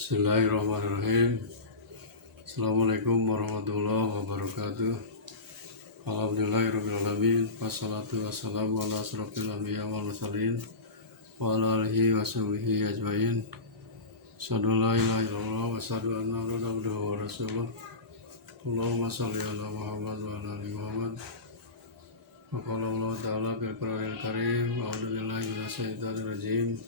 Bismillahirrahmanirrahim. Assalamualaikum warahmatullahi wabarakatuh. Alhamdulillahirrahmanirrahim. Wassalatu wassalamu ala asrofil anbiya wal mursalin wa ala alihi wa sahbihi ajmain. Asyhadu an la ilaha illallah wa asyhadu anna Muhammadan abduhu wa rasuluh. Allahumma shalli ala Muhammad wa ala ali Muhammad. Wa qala Allah ta'ala fil Qur'anil Karim, a'udzu billahi minasyaitonir rajim.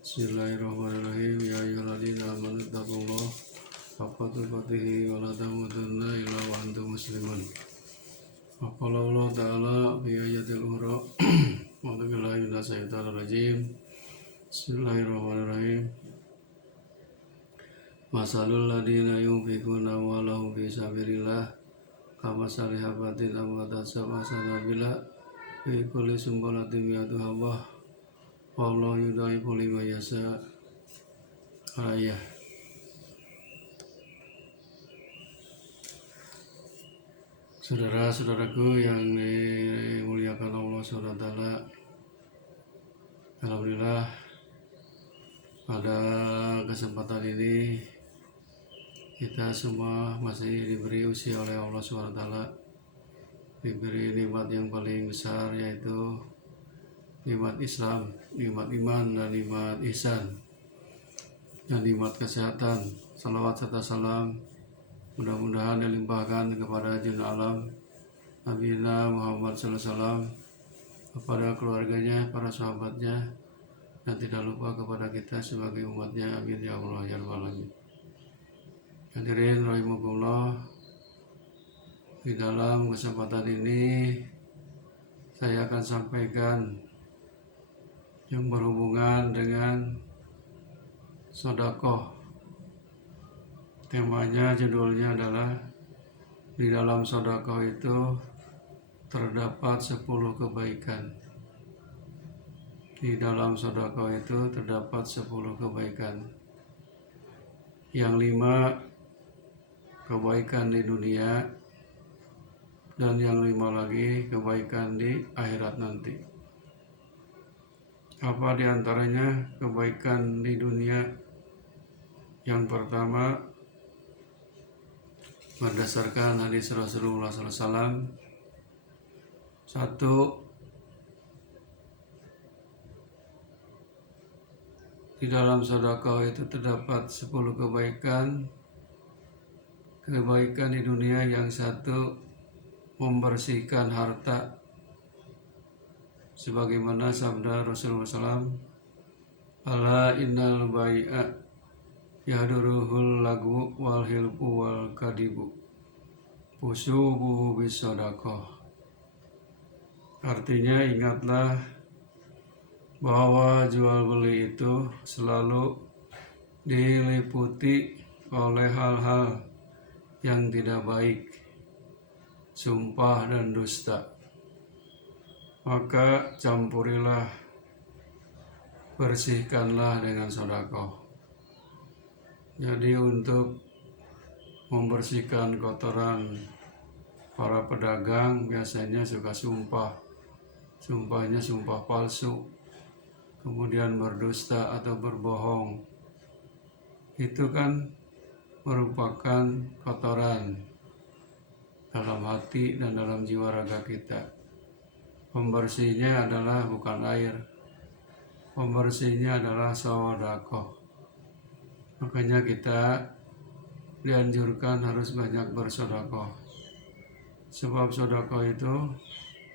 Bismillahirrahmanirrahim. Ya ayyuhalladzina amanu taqullaha haqqa tuqatih wa la tamutunna illa wa antum muslimun. Wa qala Allah ta'ala fi ayatil ukhra, a'udzu billahi minasyaitonir rajim. Bismillahirrahmanirrahim. Masalul ladzina yunfiquna amwalahum fi sabilillah kamasali habatin ambatat sab'a sanabila fi kulli sumbulatin mi'atu habbah wallahu yudhaifu liman yasha. Ayah. Saudara-saudaraku yang dimuliakan Allah SWT, alhamdulillah pada kesempatan ini kita semua masih diberi usia oleh Allah SWT, diberi nikmat yang paling besar, yaitu nikmat Islam, nikmat iman, dan nikmat ihsan, dan nikmat kesehatan. Salawat serta salam mudah-mudahan dilimpahkan kepada junjungan alam Nabi Muhammad SAW, kepada keluarganya, para sahabatnya, dan tidak lupa kepada kita sebagai umatnya. Amin ya Allah ya Rabbal alamin. Hadirin rahimakumullah, di dalam kesempatan ini saya akan sampaikan yang berhubungan dengan sedekah. Temanya, judulnya adalah di dalam sedekah itu terdapat 10 kebaikan. Di dalam sedekah itu terdapat 10 kebaikan. Yang 5 kebaikan di dunia, dan yang 5 lagi kebaikan di akhirat nanti. Apa diantaranya kebaikan di dunia? Yang pertama, berdasarkan hadis Rasulullah SAW, 1, di dalam sedekah itu terdapat 10 kebaikan. Kebaikan di dunia yang 1, membersihkan harta, sebagaimana sabda Rasulullah SAW, ala innal bai'a yahduruhul lagu wal hilfu wal kadibu fusubuhu bis sadaqah. Artinya, ingatlah bahwa jual beli itu selalu diliputi oleh hal-hal yang tidak baik, sumpah dan dusta. Maka campurilah, bersihkanlah dengan sedekah. Jadi untuk membersihkan kotoran, para pedagang biasanya suka sumpah. Sumpahnya sumpah palsu, kemudian berdusta atau berbohong. Itu kan merupakan kotoran dalam hati dan dalam jiwa raga kita. Pembersihnya adalah bukan air, pembersihnya adalah sedekah. Makanya kita dianjurkan harus banyak bersedekah, sebab sedekah itu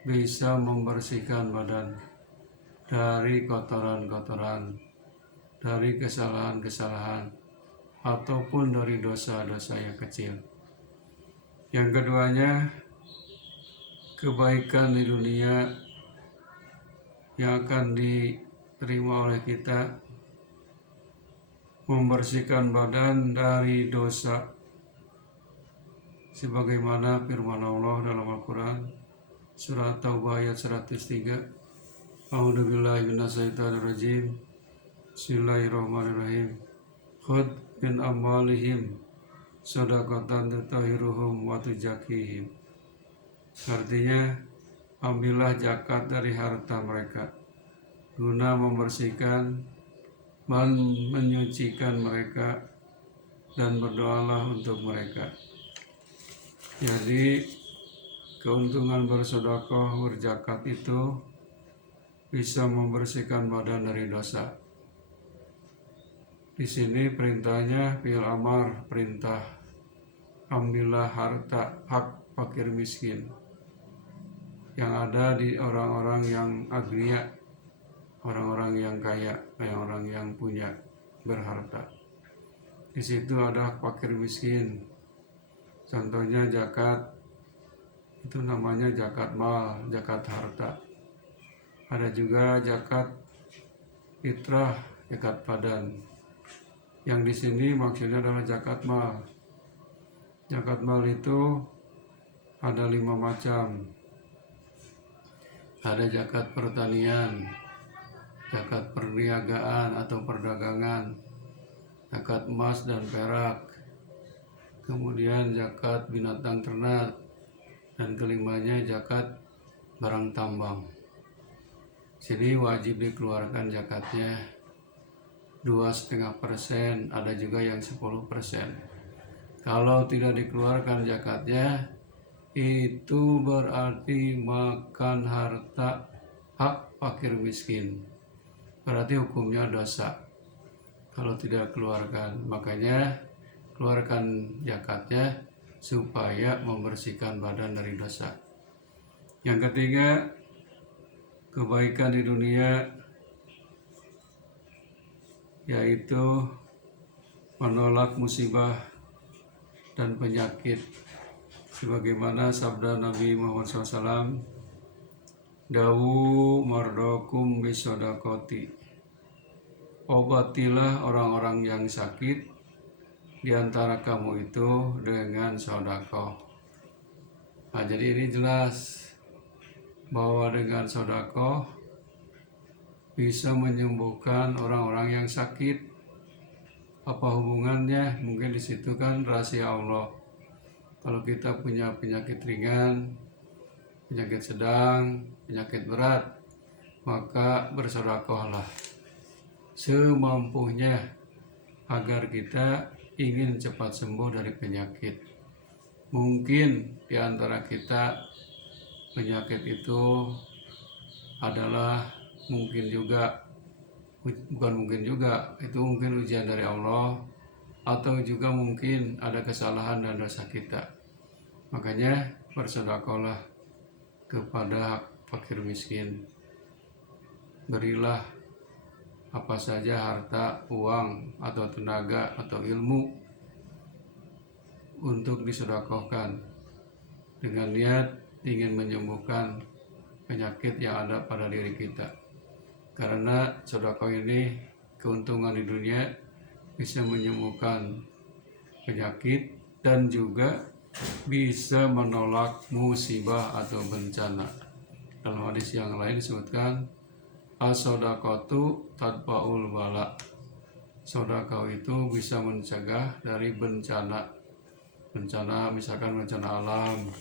bisa membersihkan badan dari kotoran-kotoran, dari kesalahan-kesalahan, ataupun dari dosa-dosa yang kecil. Yang keduanya, kebaikan di dunia yang akan diterima oleh kita, membersihkan badan dari dosa, sebagaimana firman Allah dalam Al-Quran surat Taubah ayat 103, a'udzubillahi minasyaitonir rajim, bismillahirrahmanirrahim, khudh min amwalihim shadaqatan tutahhiruhum wa tuzakkihim. Artinya, ambillah zakat dari harta mereka guna membersihkan menyucikan mereka dan berdoalah untuk mereka. Jadi keuntungan bersedekah, berzakat itu bisa membersihkan badan dari dosa. Di sini perintahnya fi'il amar, perintah ambillah harta hak fakir miskin yang ada di orang-orang yang agniya, orang-orang yang kaya, orang-orang yang punya berharta. Di situ ada hak fakir miskin. Contohnya zakat, itu namanya zakat mal, zakat harta. Ada juga zakat fitrah, zakat badan. Yang di sini maksudnya adalah zakat mal. Zakat mal itu ada 5 macam. Ada zakat pertanian, zakat perniagaan atau perdagangan, zakat emas dan perak, kemudian zakat binatang ternak, dan kelimanya zakat barang tambang. Jadi wajib dikeluarkan zakatnya 2,5%, ada juga yang 10%. Kalau tidak dikeluarkan zakatnya, itu berarti makan harta hak fakir miskin. Berarti hukumnya dosa kalau tidak keluarkan. Makanya keluarkan zakatnya supaya membersihkan badan dari dosa. Yang ketiga, kebaikan di dunia, yaitu menolak musibah dan penyakit. Sebagaimana sabda Nabi Muhammad SAW, dawu mardokum bisodakoti, obatilah orang-orang yang sakit di antara kamu itu dengan sodakoh. Nah, jadi ini jelas bahwa dengan sodakoh bisa menyembuhkan orang-orang yang sakit. Apa hubungannya? Mungkin di situ kan rahasia Allah. Kalau kita punya penyakit ringan, penyakit sedang, penyakit berat, maka bersedekahlah semampunya agar kita ingin cepat sembuh dari penyakit. Mungkin di antara kita penyakit itu adalah bukan mungkin juga, itu mungkin ujian dari Allah, atau juga mungkin ada kesalahan dan dosa kita. Makanya bersedekahlah kepada fakir miskin. Berilah apa saja harta, uang, atau tenaga, atau ilmu untuk disedekahkan dengan niat ingin menyembuhkan penyakit yang ada pada diri kita. Karena sedekah ini keuntungan di dunia bisa menyembuhkan penyakit dan juga bisa menolak musibah atau bencana. Dalam hadis yang lain disebutkan as-shadaqatu tadfa'ul bala. Sedekah itu bisa mencegah dari bencana. Bencana misalkan bencana alam,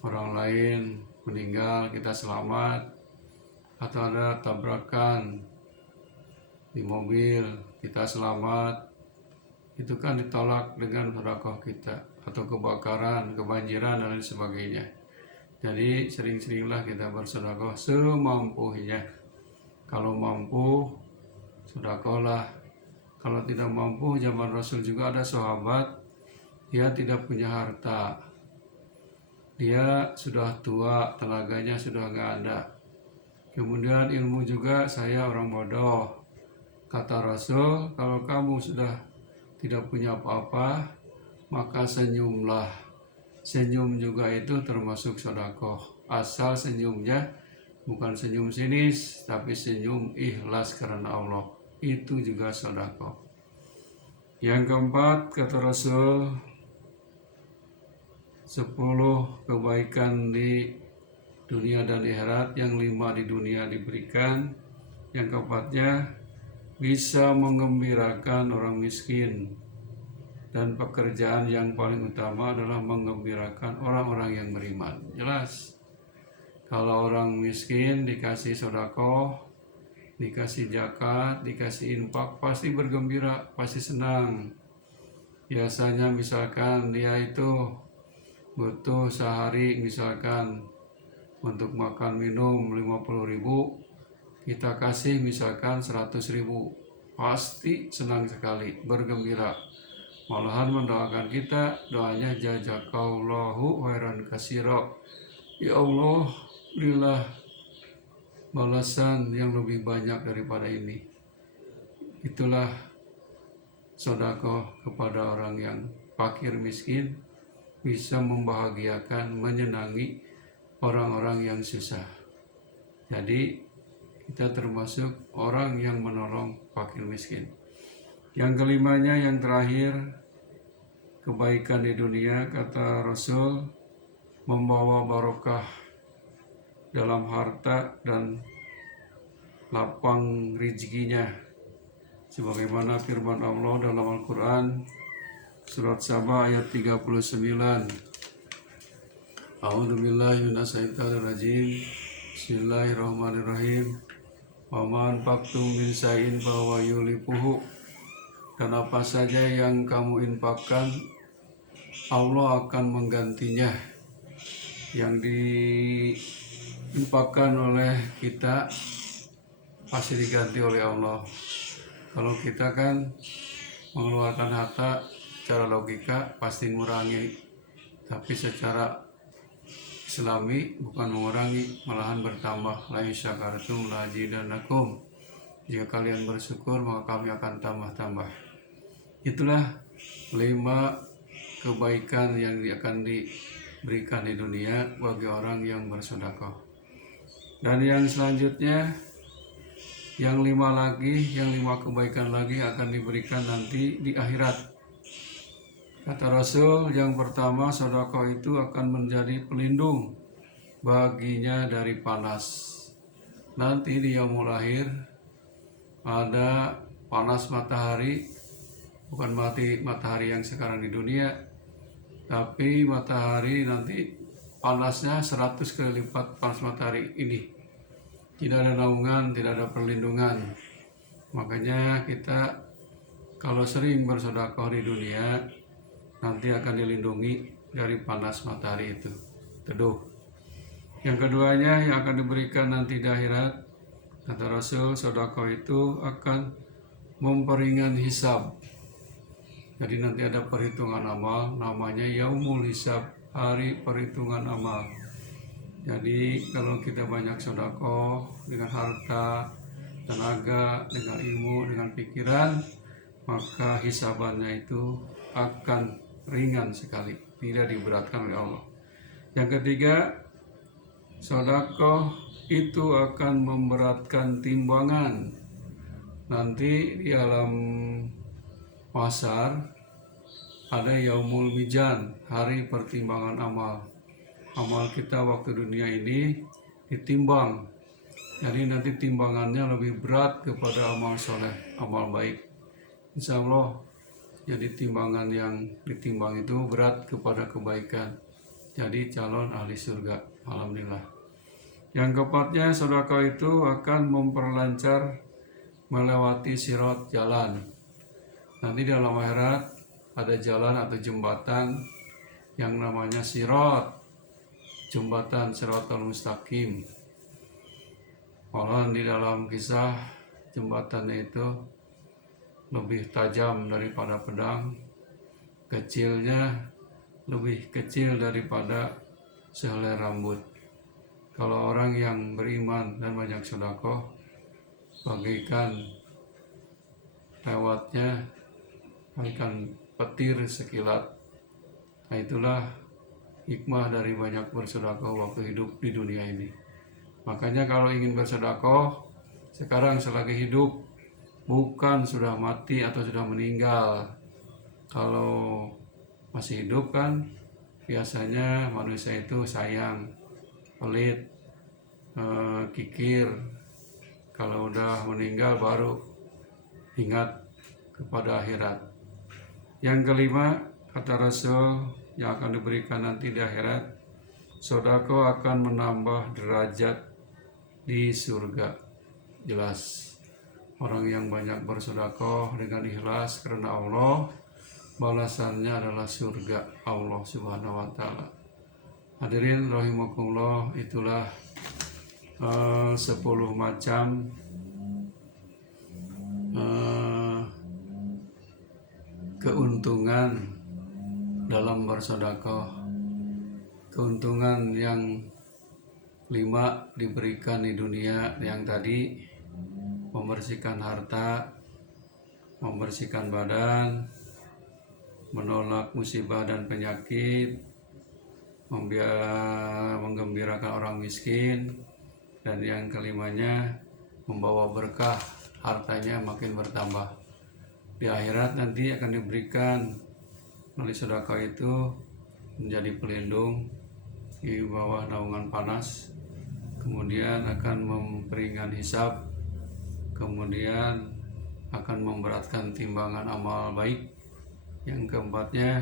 orang lain meninggal, kita selamat, atau ada tabrakan di mobil, kita selamat, itu kan ditolak dengan sedekah kita. Atau kebakaran, kebanjiran, dan lain sebagainya. Jadi sering-seringlah kita bersedekah semampunya. Kalau mampu, sedekahlah. Kalau tidak mampu, zaman Rasul juga ada sahabat, dia tidak punya harta, dia sudah tua, tenaganya sudah nggak ada, kemudian ilmu juga, saya orang bodoh. Kata Rasul, kalau kamu sudah tidak punya apa-apa, maka senyumlah. Senyum juga itu termasuk sedekah, asal senyumnya bukan senyum sinis, tapi senyum ikhlas karena Allah, itu juga sedekah. Yang keempat, kata Rasul, 10 kebaikan di dunia dan akhirat, yang 5 di dunia diberikan, yang keempatnya bisa menggembirakan orang miskin, dan pekerjaan yang paling utama adalah menggembirakan orang-orang yang beriman. Jelas, kalau orang miskin dikasih sedekah, dikasih zakat, dikasih infak, pasti bergembira, pasti senang. Biasanya misalkan dia itu butuh sehari misalkan untuk makan minum 50.000, kita kasih misalkan 100.000, pasti senang sekali, bergembira, malahan mendoakan kita. Doanya jazakallahu khairan katsira, ya Allah, berilah balasan yang lebih banyak daripada ini. Itulah sedekah kepada orang yang fakir miskin, bisa membahagiakan, menyenangi orang-orang yang susah. Jadi kita termasuk orang yang menolong fakir miskin. Yang kelimanya, yang terakhir, kebaikan di dunia, kata Rasul, membawa barokah dalam harta dan lapang rezekinya, sebagaimana firman Allah dalam Al-Quran surat Saba ayat 39. A'udzubillahi minasyaitonirrajim. Bismillahirrahmanirrahim. Wa ma anfaqtum min syai'in fahuwa yulifuhu. Dan apa saja yang kamu infakkan, Allah akan menggantinya. Yang diinfakkan oleh kita pasti diganti oleh Allah. Kalau kita kan mengeluarkan harta secara logika pasti mengurangi, tapi secara Islami bukan mengurangi, malahan bertambah. La in syakartum la azidannakum. Jika kalian bersyukur maka kami akan tambah-tambah. Itulah 5 kebaikan yang akan diberikan di dunia bagi orang yang bersedekah. Dan yang selanjutnya, yang 5 kebaikan lagi akan diberikan nanti di akhirat. Kata Rasul, yang pertama, sedekah itu akan menjadi pelindung baginya dari panas. Nanti di yaumul akhir ada panas matahari, bukan matahari yang sekarang di dunia, tapi matahari nanti panasnya 100 kali lipat panas matahari ini. Tidak ada naungan, tidak ada perlindungan. Makanya kita kalau sering bersedekah di dunia, nanti akan dilindungi dari panas matahari itu, teduh. Yang keduanya, yang akan diberikan nanti di akhirat, kata Rasul, sedekah itu akan memperingan hisab. Jadi nanti ada perhitungan amal, namanya yaumul hisab, hari perhitungan amal. Jadi kalau kita banyak sedekah dengan harta, tenaga, dengan ilmu, dengan pikiran, maka hisabannya itu akan ringan sekali, tidak diberatkan oleh Allah. Yang ketiga, sedekah itu akan memberatkan timbangan. Nanti di alam mahsyar ada yaumul mizan, hari pertimbangan amal. Amal kita waktu dunia ini ditimbang. Jadi nanti timbangannya lebih berat kepada amal soleh, amal baik. Insya Allah, jadi timbangan yang ditimbang itu berat kepada kebaikan. Jadi calon ahli surga. Alhamdulillah. Yang keempatnya, sedekah itu akan memperlancar melewati sirat, jalan. Nanti dalam akhirat ada jalan atau jembatan yang namanya sirat, jembatan Siratal Mustaqim. Malahan di dalam kisah jembatannya itu lebih tajam daripada pedang, kecilnya lebih kecil daripada sehelai rambut. Kalau orang yang beriman dan banyak sedekah, bagaikan lewatnya bagaikan petir sekilat. Nah, itulah hikmah dari banyak bersedekah waktu hidup di dunia ini. Makanya kalau ingin bersedekah sekarang selagi hidup, bukan sudah mati atau sudah meninggal. Kalau masih hidup kan biasanya manusia itu sayang, pelit, kikir. Kalau udah meninggal baru ingat kepada akhirat. Yang kelima, kata Rasul, yang akan diberikan nanti di akhirat, sedekah akan menambah derajat di surga. Jelas, orang yang banyak bersedekah dengan ikhlas karena Allah, balasannya adalah surga Allah Subhanahu wa taala. Hadirin rahimakumullah, itulah 10 macam keuntungan dalam bersedekah. Keuntungan yang 5 diberikan di dunia, yang tadi membersihkan harta, membersihkan badan, menolak musibah dan penyakit, menggembirakan orang miskin, dan yang kelimanya membawa berkah, hartanya makin bertambah. Di akhirat nanti akan diberikan melalui sedekah itu menjadi pelindung di bawah naungan panas, kemudian akan memperingan hisab, kemudian akan memberatkan timbangan amal baik. Yang keempatnya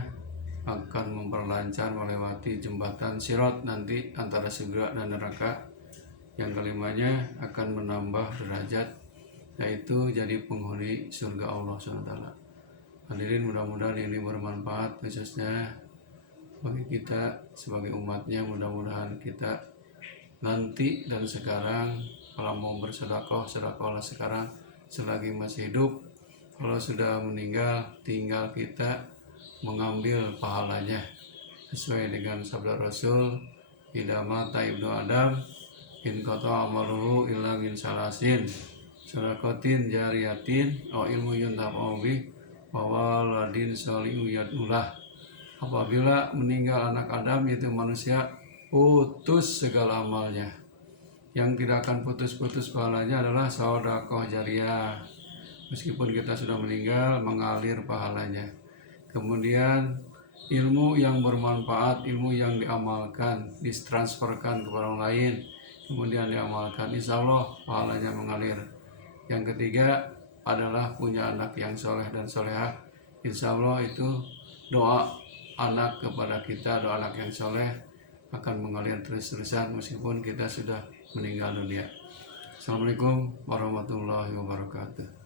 akan memperlancar melewati jembatan Sirat nanti antara surga dan neraka. Yang kelimanya akan menambah derajat, yaitu jadi penghuni surga Allah SWT. Hadirin, mudah-mudahan ini bermanfaat khususnya bagi kita sebagai umatnya. Mudah-mudahan kita nanti dan sekarang kalau mau bersedekah, sedekahlah sekarang selagi masih hidup. Kalau sudah meninggal, tinggal kita mengambil pahalanya sesuai dengan sabda Rasul, idza mata ibnu Adam in qata amaluhu illa min salasin, sedekatin jariyatin au ilmu yuntafa'u bih wa waladin sholihu yad'ulah. Apabila meninggal anak Adam, yaitu manusia, putus segala amalnya. Yang tidak akan putus-putus pahalanya adalah sedekah jariyah. Meskipun kita sudah meninggal, mengalir pahalanya. Kemudian ilmu yang bermanfaat, ilmu yang diamalkan, ditransferkan kepada orang lain, kemudian diamalkan, insya Allah pahalanya mengalir. Yang ketiga adalah punya anak yang soleh dan solehah. Insya Allah itu doa anak kepada kita, doa anak yang soleh akan mengalir terus-terusan meskipun kita sudah meninggal dunia. Assalamualaikum warahmatullahi wabarakatuh.